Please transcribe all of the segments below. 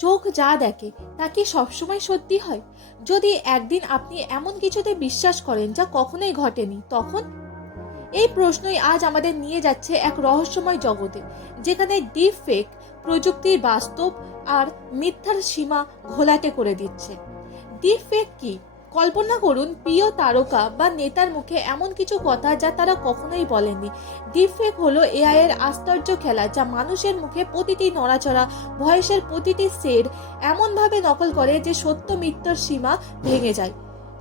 চোখ যা দেখে, তা কি সবসময় সত্যি হয়? যদি একদিন আপনি এমন কিছুতে বিশ্বাস করেন যা কখনোই ঘটেনি, তখন? এই প্রশ্নই আজ আমাদের নিয়ে যাচ্ছে এক রহস্যময় জগতে, যেখানে ডিপ ফেক প্রযুক্তির বাস্তব আর মিথ্যার সীমা ঘোলাটে করে দিচ্ছে। ডিপ ফেক কি? কল্পনা করুন, প্রিয় তারকা বা নেতার মুখে এমন কিছু কথা যা তারা কখনোই বলেননি। ডিপফেক হলো এআই এর আশ্চর্য খেলা যা মানুষের মুখে প্রতিটি নড়াচড়া, ভয়েসের প্রতিটি সেড এমনভাবে নকল করে যে সত্য মিথ্যার সীমা ভেঙে যায়।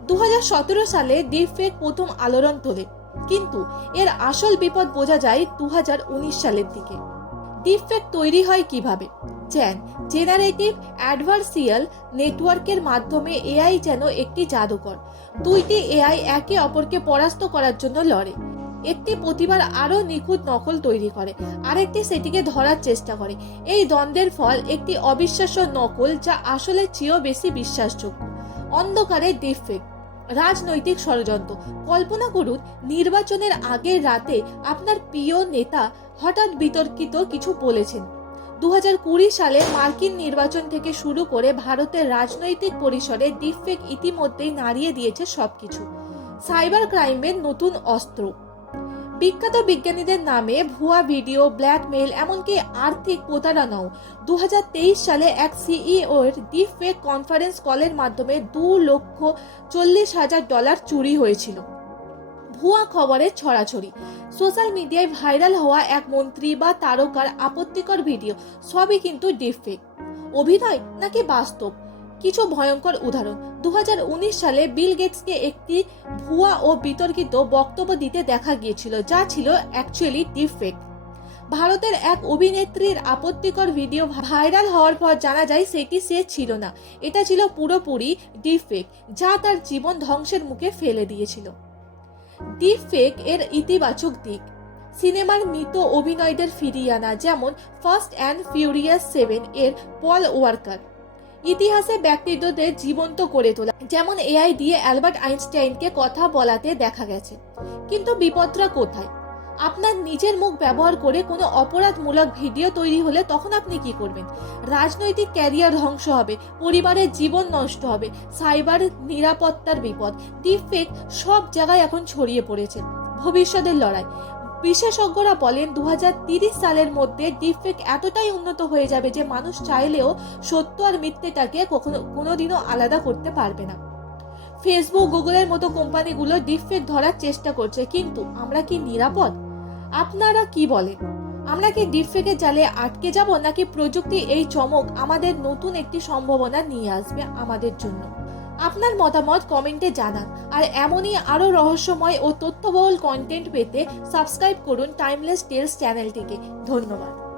দু হাজার সতেরো সালে ডিপফেক প্রথম আলোড়ন তোলে, কিন্তু এর আসল বিপদ বোঝা যায় দু হাজার উনিশ সালের দিকে। ডিপফেক তৈরি হয় কীভাবে? জ্যান জেনারেটিভ অ্যাডভার্সিয়াল নেটওয়ার্কের মাধ্যমে এআই যেন একটি জাদুকর। দুইটি এআই একে অপরকে পরাস্ত করার জন্য লড়ে। একটি প্রতিবার আরও নিখুঁত নকল তৈরি করে, আরেকটি সেটিকে ধরার চেষ্টা করে। এই দ্বন্দ্বের ফল একটি অবিশ্বাস্য নকল যা আসলে চেয়েও বেশি বিশ্বাসযোগ্য। অন্ধকারে ডিপফেক রাজনৈতিক ষড়যন্ত্র। কল্পনা করুন, নির্বাচনের আগের রাতে আপনার প্রিয় নেতা হঠাৎ বিতর্কিত কিছু বলেছেন। দু হাজার কুড়ি সালে মার্কিন নির্বাচন থেকে শুরু করে ভারতের রাজনৈতিক পরিসরে ডিপফেক ইতিমধ্যেই নাড়িয়ে দিয়েছে সবকিছু। সাইবার ক্রাইমের নতুন অস্ত্র। বিখ্যাত বিজ্ঞানীদের নামে ভুয়া ভিডিও, ব্ল্যাকমেইল, এমনকি আর্থিক প্রতারণাও দু হাজার তেইশ সালে এক সিইও এর ডিপফেক কনফারেন্স কলের মাধ্যমে দু লক্ষ চল্লিশ হাজার ডলার চুরি হয়েছিল। ভুয়া খবরের ছড়াছড়ি। সোশ্যাল মিডিয়ায় ভাইরাল হওয়া এক মন্ত্রী বা তারকার আপত্তিকর ভিডিও, সবই কিন্তু ডিপফেক। অভিনয় নাকি বাস্তব? কিছু ভয়ঙ্কর উদাহরণ। দু হাজার উনিশ সালে বিল গেটসকে একটি ভুয়া ও বিতর্কিত বক্তব্য দিতে দেখা গিয়েছিল, যা ছিল অ্যাকচুয়ালি ডিপফেক। ভারতের এক অভিনেত্রীর আপত্তিকর ভিডিও ভাইরাল হওয়ার পর জানা যায় সেটি সে ছিল না। এটা ছিল পুরোপুরি ডিপফেক, যা তার জীবন ধ্বংসের মুখে ফেলে দিয়েছিল। ডিপফেক এর ইতিবাচক দিক। সিনেমার মৃত অভিনয়দের ফিরিয়ে আনা যেমন ফার্স্ট অ্যান্ড ফিউরিয়াস সেভেন এর পল ওয়ার্কার। ইতিহাসে ব্যক্তিত্বদের জীবন্ত করে তোলা, যেমন এআই দিয়ে অ্যালবার্ট আইনস্টাইনকে কথা বলাতে দেখা গেছে। কিন্তু বিপদরা কোথায়? আপনার নিজের মুখ ব্যবহার করে কোনো অপরাধমূলক ভিডিও তৈরি হলে তখন আপনি কি করবেন? রাজনৈতিক ক্যারিয়ার ধ্বংস হবে, পরিবারের জীবন নষ্ট হবে, সাইবার নিরাপত্তার বিপদ, ডিপফেক সব জায়গায় এখন ছড়িয়ে পড়েছে। ভবিষ্যতের লড়াই। বিশেষজ্ঞরা বলেন দু সালের মধ্যে ডিপফেক এতটাই উন্নত হয়ে যাবে যে মানুষ চাইলেও সত্য আর মিথ্যেটাকে কখনো, কোনোদিনও আলাদা করতে পারবে না। ফেসবুক, গুগলের মতো কোম্পানিগুলো ডিপফেক ধরার চেষ্টা করছে, কিন্তু আমরা কি নিরাপদ? আপনারা কি বলেন? আমরা কি ডিপফেকের জালে আটকে যাব নাকি প্রযুক্তি এই চমক আমাদের নতুন একটি সম্ভাবনা নিয়ে আসবে আমাদের জন্য? আপনার মতামত কমেন্টে জানান আর এমনই আরও রহস্যময় ও তথ্যবহুল কন্টেন্ট পেতে সাবস্ক্রাইব করুন টাইমলেস টেলস চ্যানেলটিকে ধন্যবাদ।